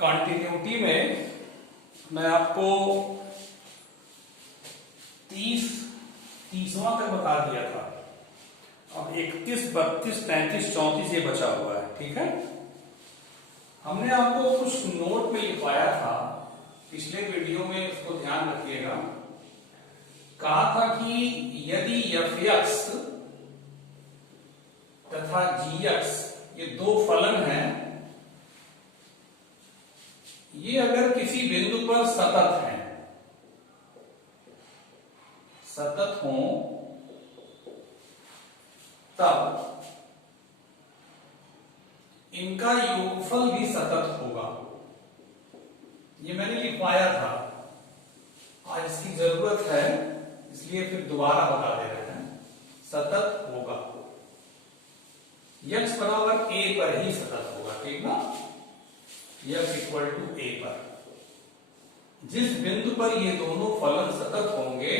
Continuity में मैं आपको 30वां तक बता दिया था। अब 31, 32, 33, 34 ये बचा हुआ है। ठीक है, हमने आपको कुछ नोट में लिखवाया था पिछले वीडियो में, उसको ध्यान रखिएगा। कहा था कि यदि f(x) तथा g(x) ये दो फलन हैं, ये अगर किसी बिंदु पर सतत हैं, सतत हों, तब इनका योगफल भी सतत होगा। ये मैंने लिखवाया था, आज इसकी जरूरत है इसलिए फिर दोबारा बता दे रहे हैं। सतत होगा, x बराबर a पर ही सतत होगा। ठीक ना, x इक्वल टू a पर जिस बिंदु पर ये दोनों फलन सतत होंगे,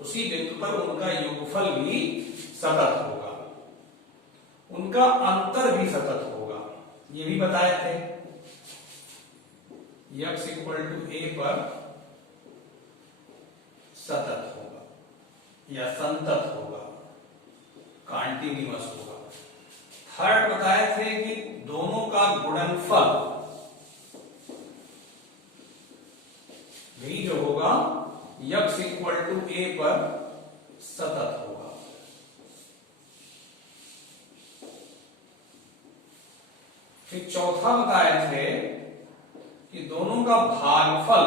उसी बिंदु पर उनका योगफल भी सतत होगा, उनका अंतर भी सतत होगा। ये भी बताए थे। x इक्वल टू a पर सतत होगा या संतत होगा, कॉन्टिन्यूअस होगा। थर्ड बताए थे कि दोनों का गुणनफल भी जो होगा x इक्वल टू a पर सतत होगा। फिर चौथा बताए थे कि दोनों का भागफल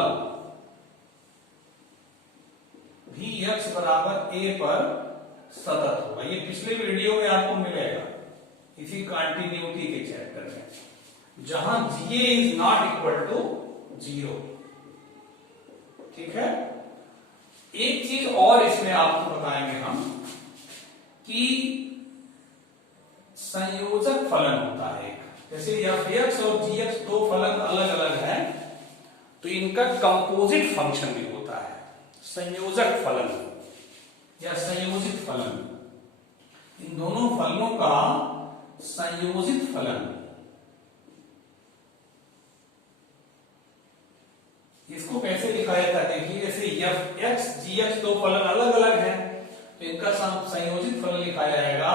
भी x बराबर a पर सतत होगा। ये पिछले वीडियो में आपको मिलेगा, इसी कॉन्टिन्यूटी के चैप्टर में, जहां GA is not equal to 0। ठीक है, एक चीज और इसमें आपको बताएंगे हम कि संयोजक फलन होता है। जैसे f(x) और g(x) दो फलन अलग अलग हैं, तो इनका कंपोजिट फंक्शन भी होता है, संयोजक फलन या संयोजित फलन। इन दोनों फलनों का संयोजित फलन, इसको कैसे लिखा जाता है? देखिए, जैसे f(x), g(x) दो फलन अलग अलग हैं, तो इनका संयोजित फलन लिखा जाएगा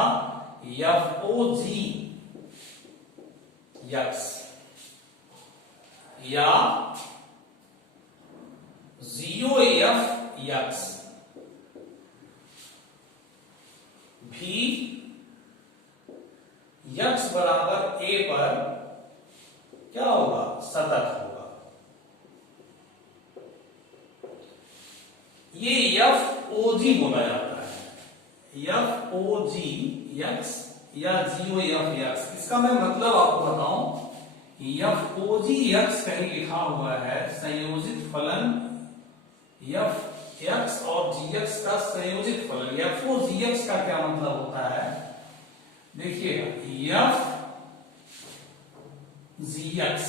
f(o)g(x) या g(f)(x) भी x बराबर a पर क्या होगा? सतत होगा। ये f(o)g बोला जाता है, f(o)g(x) या g(f)(x). इसका मैं मतलब आपको बताऊं, f(o)g(x) कहीं लिखा हुआ है, संयोजित फलन f(x) और g(x) का संयोजित फलन f(o)g(x) का क्या मतलब होता है? देखिएगा, f(g(x)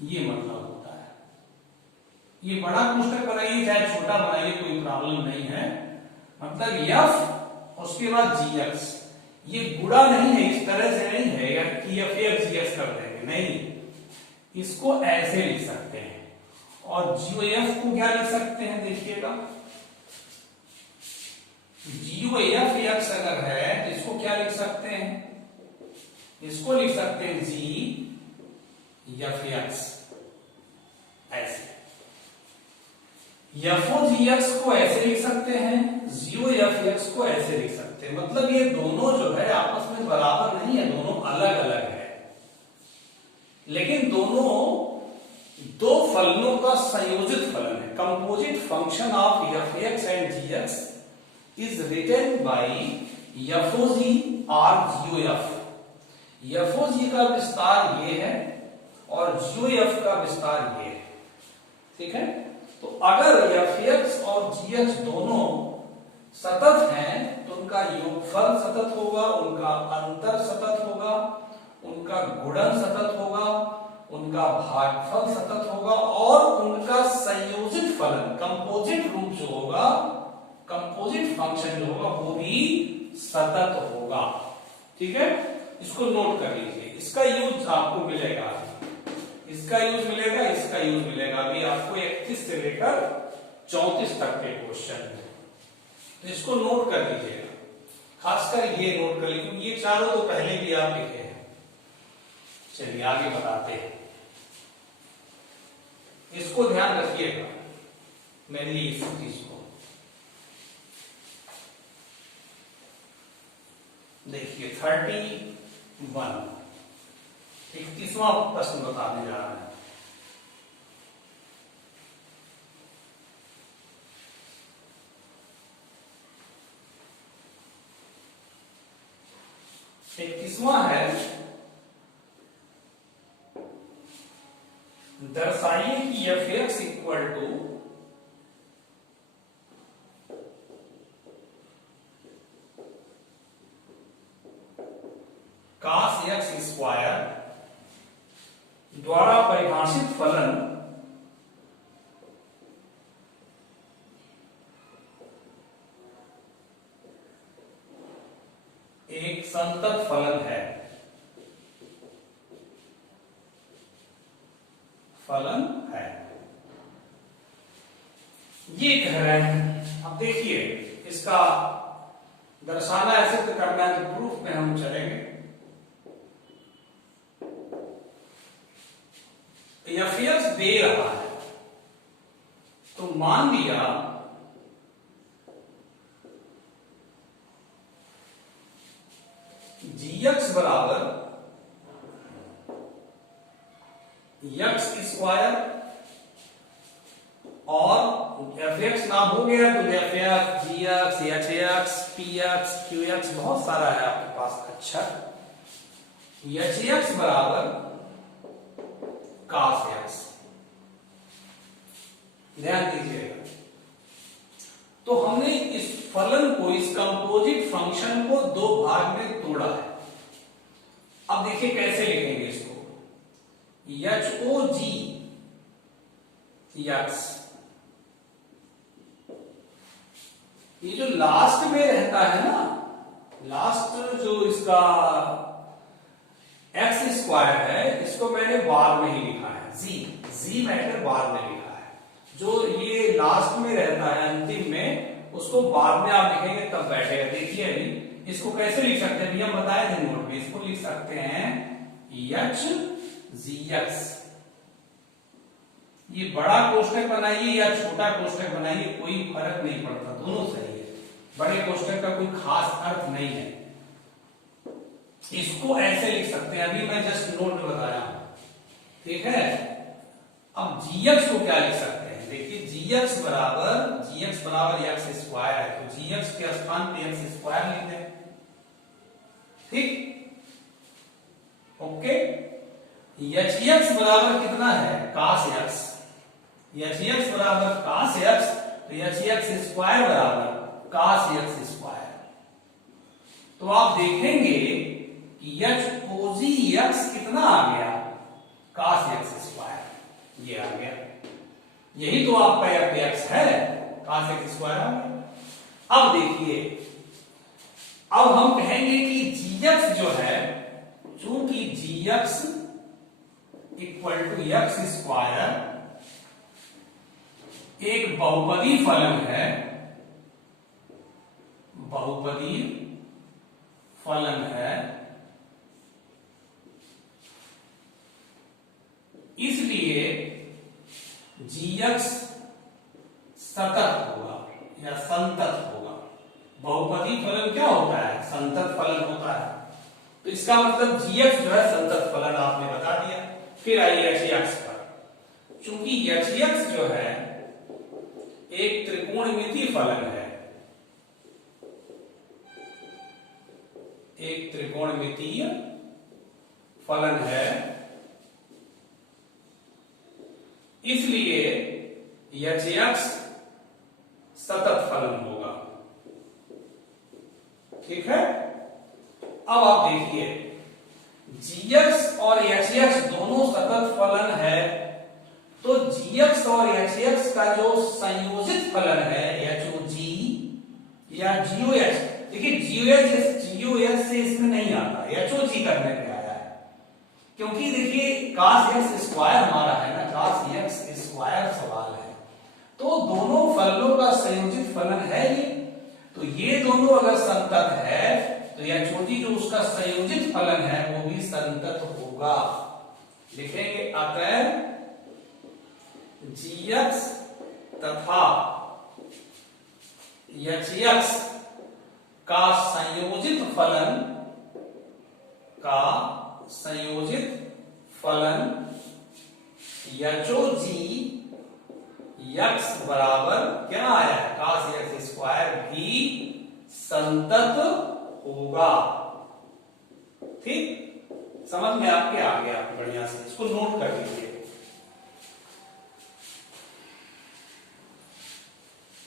ये मतलब होता है। ये बड़ा कोष्टक बनाइए चाहे छोटा बनाइए, कोई प्रॉब्लम नहीं है। मतलब f उसके बाद g(x), ये गुणा नहीं है, इस तरह से नहीं है या कि f(x) g(x) कर देंगे, नहीं, इसको ऐसे लिख सकते हैं। और g(f) को क्या लिख सकते हैं? देखिएगा, g(f)(x) अगर है तो इसको क्या लिख सकते हैं? इसको लिख सकते हैं g(f)(x), ऐसे। f(o)g(x) को ऐसे लिख सकते हैं, g(f)(x) को ऐसे लिख सकते हैं। मतलब ये दोनों जो है आपस में बराबर नहीं है, दोनों अलग अलग है, लेकिन दोनों दो फलनों का संयोजित फलन है। Composite function of f(x) and g(x) is written by f(o)g और g(f). f(o)g का विस्तार ये है और g(f) का विस्तार ये है। ठीक है, तो अगर f(x) और g(x) दोनों सतत हैं तो उनका योगफल सतत होगा, उनका अंतर सतत होगा, उनका गुणन सतत होगा, उनका भागफल सतत होगा, और उनका संयोजित फलन कंपोजिट रूप जो होगा, कंपोजिट फंक्शन जो होगा, वो भी सतत होगा। ठीक है, इसको नोट कर लीजिए, इसका यूज आपको मिलेगा। इसका यूज मिलेगा, इसका यूज मिलेगा। अभी आपको 31 से लेकर 34 तक के क्वेश्चन है, तो इसको नोट कर लीजिएगा, खासकर ये नोट कर लीजिए क्योंकि ये चारों तो पहले भी आप लिखे हैं। चलिए आगे बताते हैं, इसको ध्यान रखिएगा मेनली इस चीज को। देखिए 31 31वां प्रश्न बताने जा रहा है। इक्कीसवां है, दर्शाइए कि F x equal to cos x square द्वारा परिभाषित फलन एक संतत फलन है। ये कह रहे हैं। अब देखिए इसका दर्शाना है, सिद्ध करना है, तो प्रूफ में हम चलेंगे। एफ एक्स दे रहा है तो मान लिया जी एक्स बराबर एक्स स्क्वायर और एफ एक्स नाम हो गया तो F X, G X, H X, P X, Q X बहुत सारा है आपके पास। अच्छा, एच एक्स बराबर cos x, ध्यान दीजिएगा। तो हमने इस फलन को, इस कंपोजिट फंक्शन को दो भाग में तोड़ा है। अब देखिए कैसे लिखेंगे इसको, एच ओ जी एक्स, ये जो लास्ट में रहता है ना, लास्ट जो इसका एक्स स्क्वायर है, इसको मैंने बार में ही लिखा है, जी मैंने बार में लिखा है। जो ये लास्ट में रहता है अंतिम में, उसको बाद में आप लिखेंगे तब बैठेगा। देखिए अभी इसको कैसे लिख सकते हैं, हम बताए थे नोट में। इसको लिख सकते हैं एच जी एक्स। ये बड़ा कोष्ठक बनाइए या छोटा कोष्ठक बनाइए, कोई फर्क नहीं पड़ता, दोनों सही है। बड़े कोष्ठक का कोई खास अर्थ नहीं है। इसको ऐसे लिख सकते हैं, अभी मैं जस्ट नोट बताया हूं, ठीक है। अब gx को क्या लिख सकते हैं, देखिए gx बराबर एक्स स्क्वायर है, तो gx के स्थान पे एक्स स्क्वायर लिख दें, ठीक, ओके। hx बराबर कितना है, cos x, hx बराबर cos x, तो hx स्क्वायर बराबर cos x स्क्वायर। तो आप देखेंगे एच ओ जी एक्स कितना आ गया, cos x स्क्वायर, ये आ गया। यही तो आपका एफ एक्स है, cos x स्क्वायर आ गया। अब देखिए, अब हम कहेंगे कि जी एक्स जो है, चूंकि G X equal to X square एक बहुपदी फलन है, बहुपदी फलन है, इसलिए gx सतत होगा या संतत होगा। बहुपदी फलन क्या होता है, संतत फलन होता है। तो इसका मतलब gx जो है संतत फलन, आपने बता दिया। फिर आइए hx पर, चूंकि hx जो है एक त्रिकोणमितीय फलन है, एक त्रिकोणमितीय फलन है, इसलिए hx सतत फलन होगा, ठीक है। अब आप देखिए gx और hx दोनों सतत फलन है, तो gx और hx का जो संयोजित फलन है hog या goh, देखिए goh से इसमें नहीं आता, hog करने पे आया है। क्योंकि देखिए cos x स्क्वायर हमारा है ना, cos x स्क्वायर सवाल है, तो दोनों फलनों का संयोजित फलन है ये, तो ये दोनों अगर संतत है तो यह छोटी जो उसका संयोजित फलन है वो भी संतत होगा। लिखेंगे अतः gx तथा hx का संयोजित फलन यचो जी यक्स बराबर क्या आया है, cos x स्क्वायर भी संतत होगा। ठीक, समझ में आपके आ गया, बढ़िया से इसको नोट कर लीजिए।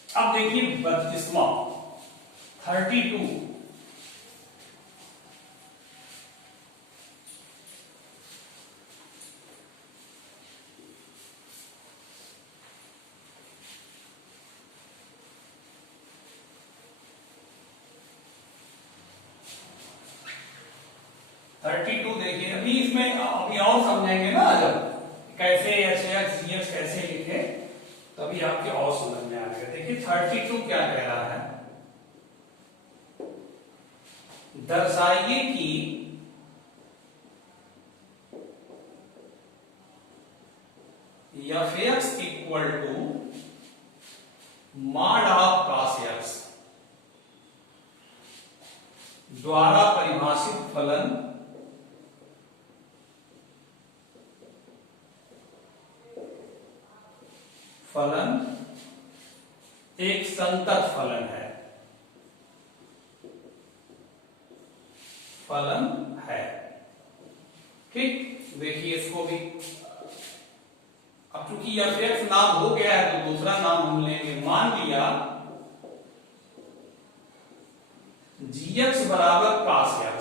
अब देखिए 32वां 32 32 देखिए, अभी इसमें अभी और समझेंगे ना, जब कैसे HX GX कैसे लिखे तभी आपके और समझ में आएगा। देखिए 32 क्या कह रहा है, दर्शाइए कि fx equal to mod of cos x द्वारा परिभाषित फलन एक संतत फलन है। ठीक, देखिए इसको भी, अब चूंकि fx नाम हो गया है तो दूसरा नाम हम लेंगे। मान लिया gx बराबर cos x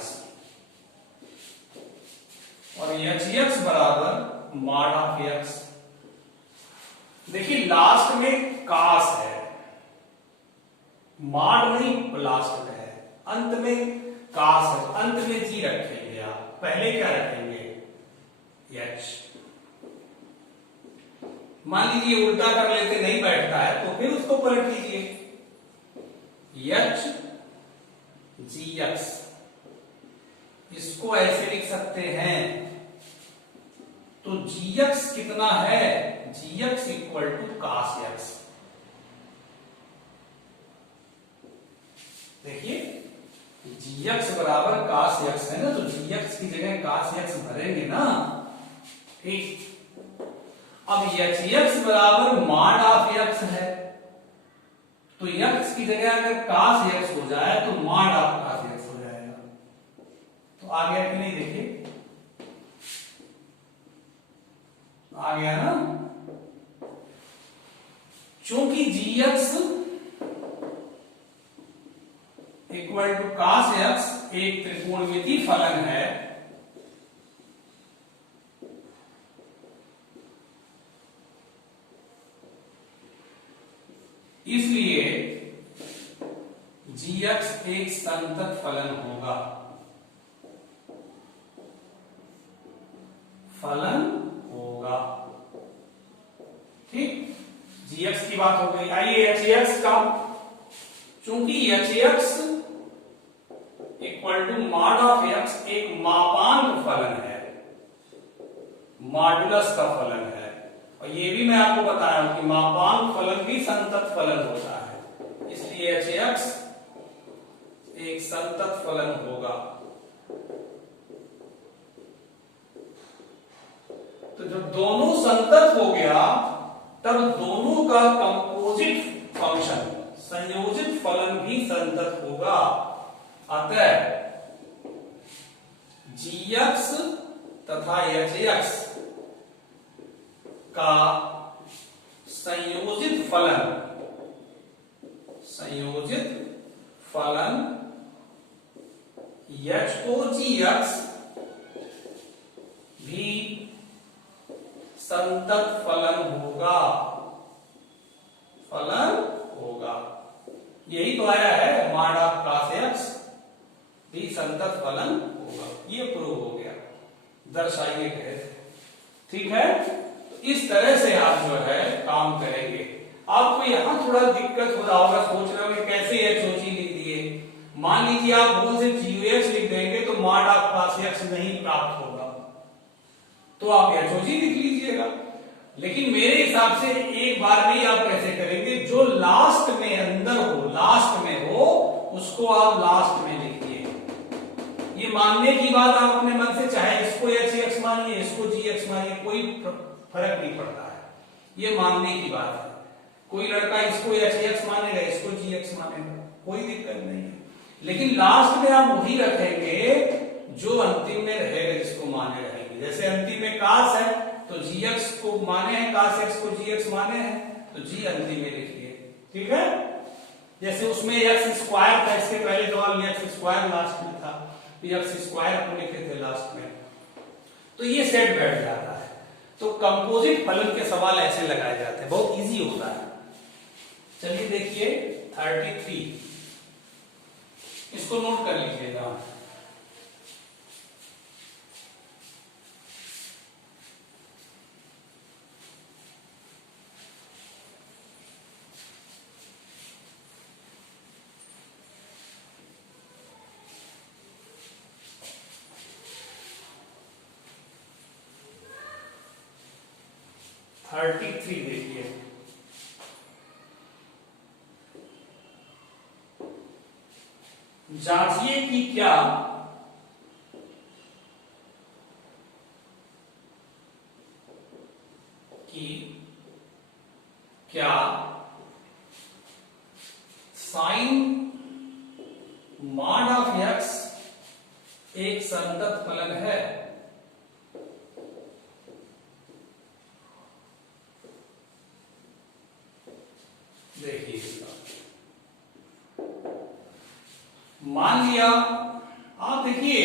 और hx बराबर मॉड ऑफ x। देखिए लास्ट में cos है, मॉड नहीं लास्ट में है, अंत में cos है, अंत में g रखेंगे आप, पहले क्या रखेंगे h। मान लीजिए उल्टा कर लेते नहीं बैठता है तो फिर उसको पलट लीजिए, h gx, इसको ऐसे लिख सकते हैं। तो gx कितना है, gx equal to cos x। देखिए gx बराबर cos x है ना, तो gx की जगह cos x भरेंगे ना। ठीक, अब hx बराबर मॉड ऑफ x है, तो x की जगह अगर cos x हो जाए तो मॉड ऑफ cos x हो जाएगा। तो आ गया कि नहीं, देखिए आ गया ना। चूंकि gx equal to cos x एक त्रिकोणमिति फलन है, इसलिए gx एक संतत फलन होगा। ठीक, gx की बात हो गई। आइए hx का, चूंकि hx equal to mod of x एक मापांक फलन है, मॉडुलस का फलन है, और ये भी मैं आपको बताया हूं कि मापांक फलन भी संतत फलन होता है, इसलिए hx एक संतत फलन होगा। तो जब दोनों संतत हो गया तब दोनों का कंपोजिट फंक्शन संयोजित फलन भी संतत होगा। अतः gx तथा hx का संयोजित फलन HOGX भी संतत फलन होगा। यही तो आया है, मॉड ऑफ cos x भी संतत फलन होगा, ये प्रूव हो गया। दर्शाइए कहे थे। ठीक है, तो इस तरह से आप जो है काम करेंगे। आपको यहां थोड़ा दिक्कत हो रहा होगा, सोच रहे होंगे कैसे HOG लिख दिए। मान लीजिए आप भूल से GUX लिख देंगे तो मॉड ऑफ cos x नहीं प्राप्त होगा, तो आप HOG लिख लीजिएगा। लेकिन मेरे हिसाब से एक बार में ही आप कैसे करेंगे, जो लास्ट में अंदर हो, लास्ट में हो, उसको आप लास्ट में लिखिए। ये मानने की बात आप अपने मन से चाहे इसको HX मानिए, इसको GX मानिए, कोई फर्क नहीं पड़ता है। ये मानने की बात है। कोई लड़का इसको HX मानेगा, इसको GX मानेगा, कोई दिक्कत नहीं है। लेकिन लास्ट में आप वही रखेंगे जो अंतिम में रहेगा, जिसको माने रहेंगे। जैसे अंतिम में कास है तो GX को माने हैं, कास X को GX माने हैं, तो G अंतिम में लिखिए। ठीक है, जैसे उसमें x स्क्वायर था, इसके पहले सवाल में x स्क्वायर लास्ट में था, x स्क्वायर को लिखे थे लास्ट में, तो ये सेट बैठ जाता है। तो कंपोजिट फलन के सवाल ऐसे लगाए जाते हैं, बहुत इजी होता है। चलिए देखिए 33, इसको नोट कर लीजिएगा। थर्टी थ्री देखिए, जांचिए कि क्या साइन मॉड ऑफ x एक संतत फलन है। देखिए मान लिया, आप देखिए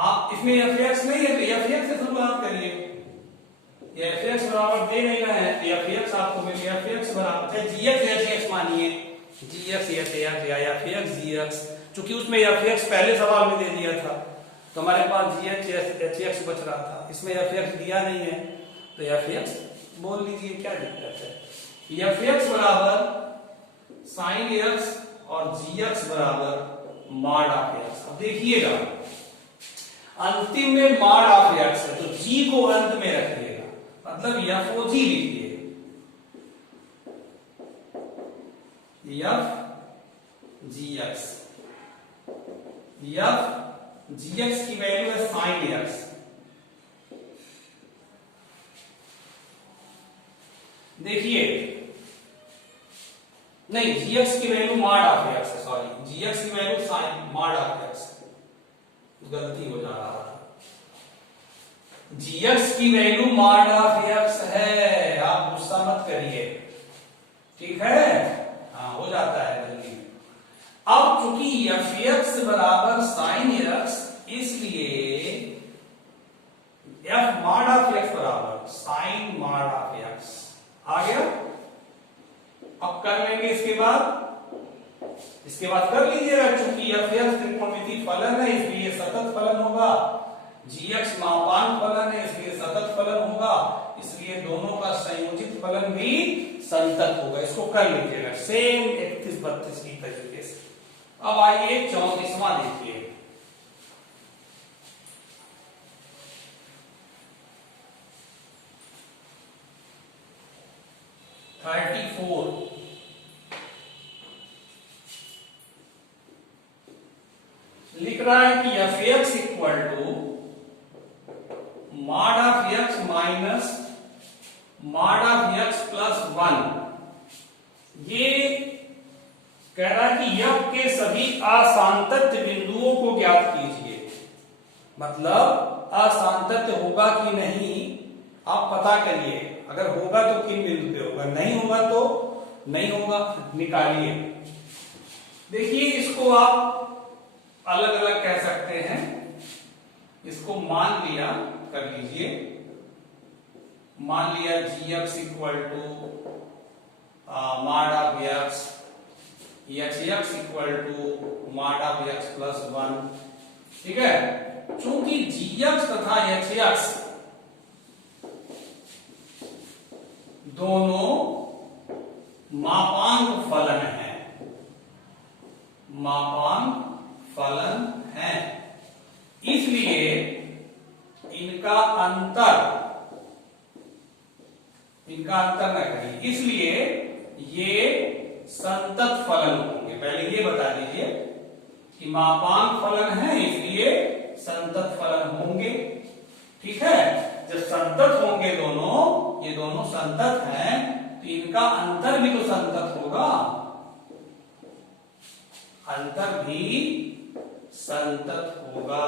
आप इसमें fx नहीं है तो fx से शुरुआत करिए। fx बराबर दे नहीं रहे हैं तो fx आपको मिल गया, fx बराबर है gx hx मानिए, gx hx या fx gx, चूंकि उसमें fx पहले सवाल में दे दिया था तो हमारे पास gx hx बच रहा था, इसमें fx दिया नहीं है तो fx बोल लीजिए, क्या दिक्कत है। fx बराबर साइन x और gx बराबर मॉड ऑफ x। अब देखिएगा अंतिम में मॉड ऑफ x है तो g को अंत में रखिएगा, मतलब FOG लिखिए, FGX, FGX की वैल्यू है साइन x। देखिए नहीं, gx की वैल्यू मॉड ऑफ x है, सॉरी gx की value sine mod of x, गलती हो जा रहा था। gx की वैल्यू मॉड ऑफ x है, आप गुस्सा मत करिए, ठीक है, हाँ हो जाता है गलती। अब चूंकि fx बराबर साइन x, इसलिए f मॉड ऑफ x बराबर साइन मॉड ऑफ x आ गया। अब कर लेंगे इसके बाद कर लीजिएगा, चूंकि fx त्रिकोणमितीय फलन है इसलिए सतत फलन होगा, gx मापांक फलन है इसलिए सतत फलन होगा, इसलिए दोनों का संयोजित फलन भी संतत होगा। इसको कर लीजिएगा सेम 31-32 की तरीके से। अब आइए 34वां देखिए, लिख रहा है कि fx equal to mod of x minus mod of x plus 1। ये कह रहा है कि f के सभी असांतत्य बिंदुओं को ज्ञात कीजिए, मतलब असांतत्य होगा कि नहीं आप पता करिए, अगर होगा तो किन बिंदु पे होगा, नहीं होगा तो नहीं होगा, निकालिए। देखिए इसको आप अलग अलग कह सकते हैं, इसको मान लिया कर लीजिए, मान लिया gx equal to mod of x, hx equal to mod of x plus 1, ठीक है। चूंकि gx तथा hx दोनों मापांक फलन है, मापांक फलन है, इसलिए इनका अंतर न करिए, इसलिए ये संतत फलन होंगे। पहले ये बता दीजिए कि मापांक फलन है इसलिए संतत फलन होंगे। ठीक है, जब संतत होंगे दोनों, ये दोनों संतत हैं, तो इनका अंतर भी तो संतत होगा, अंतर भी संतत होगा।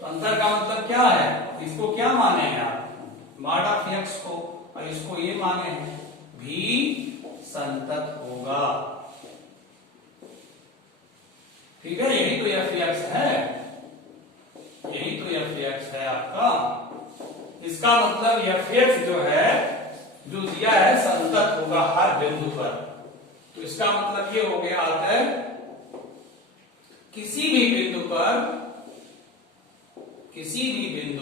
तो अंतर का मतलब क्या है? इसको क्या माने हैं आप? मॉड ऑफ x को, और इसको ये माने हैं भी संतत होगा। ठीक है, यही तो f(x) है, यही तो f(x) है आपका। इसका मतलब f(x) जो है, जो दिया है संतत होगा हर बिंदु पर। तो इसका मतलब ये हो गया अतः किसी भी बिंदु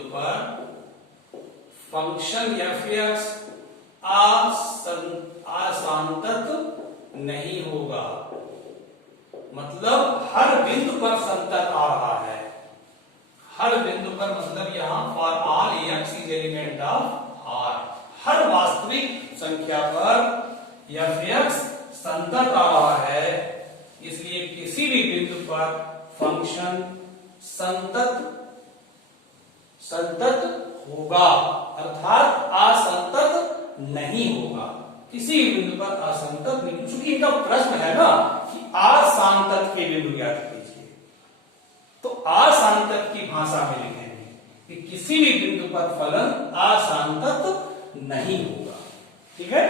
पर फंक्शन f(x) असांतत नहीं होगा। मतलब हर बिंदु पर संतत आ रहा है, हर बिंदु पर, मतलब यहां for all x is element of R, हर वास्तविक संख्या पर f(x) संतत आ रहा है, इसलिए किसी भी बिंदु पर फंक्शन संतत होगा, अर्थात असंतत नहीं होगा। किसी भी बिंदु पर असंतत नहीं, क्योंकि इनका प्रश्न है ना कि असंतत के बिंदु ज्ञात कीजिए, तो असंतत की भाषा में लिखेंगे कि किसी भी बिंदु पर फलन असंतत नहीं होगा। ठीक है,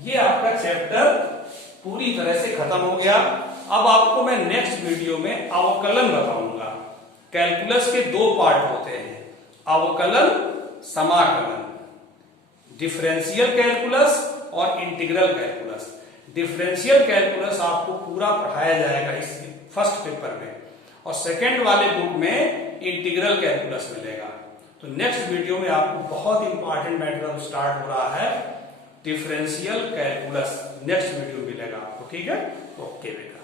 ये आपका चैप्टर पूरी तरह से खत्म हो गया। अब आपको मैं नेक्स्ट वीडियो में अवकलन बताऊंगा। कैलकुलस के दो पार्ट होते हैं, अवकलन, समाकलन, डिफरेंशियल कैलकुलस और इंटीग्रल कैलकुलस। डिफरेंशियल कैलकुलस आपको पूरा पढ़ाया जाएगा इस फर्स्ट पेपर में, और सेकेंड वाले बुक में इंटीग्रल कैलकुलस मिलेगा। तो नेक्स्ट वीडियो में आपको बहुत इंपॉर्टेंट मैटर स्टार्ट हो रहा है, डिफरेंशियल कैलकुलस। नेक्स्ट वीडियो मिलेगा आपको। ठीक है, ओके बेटा।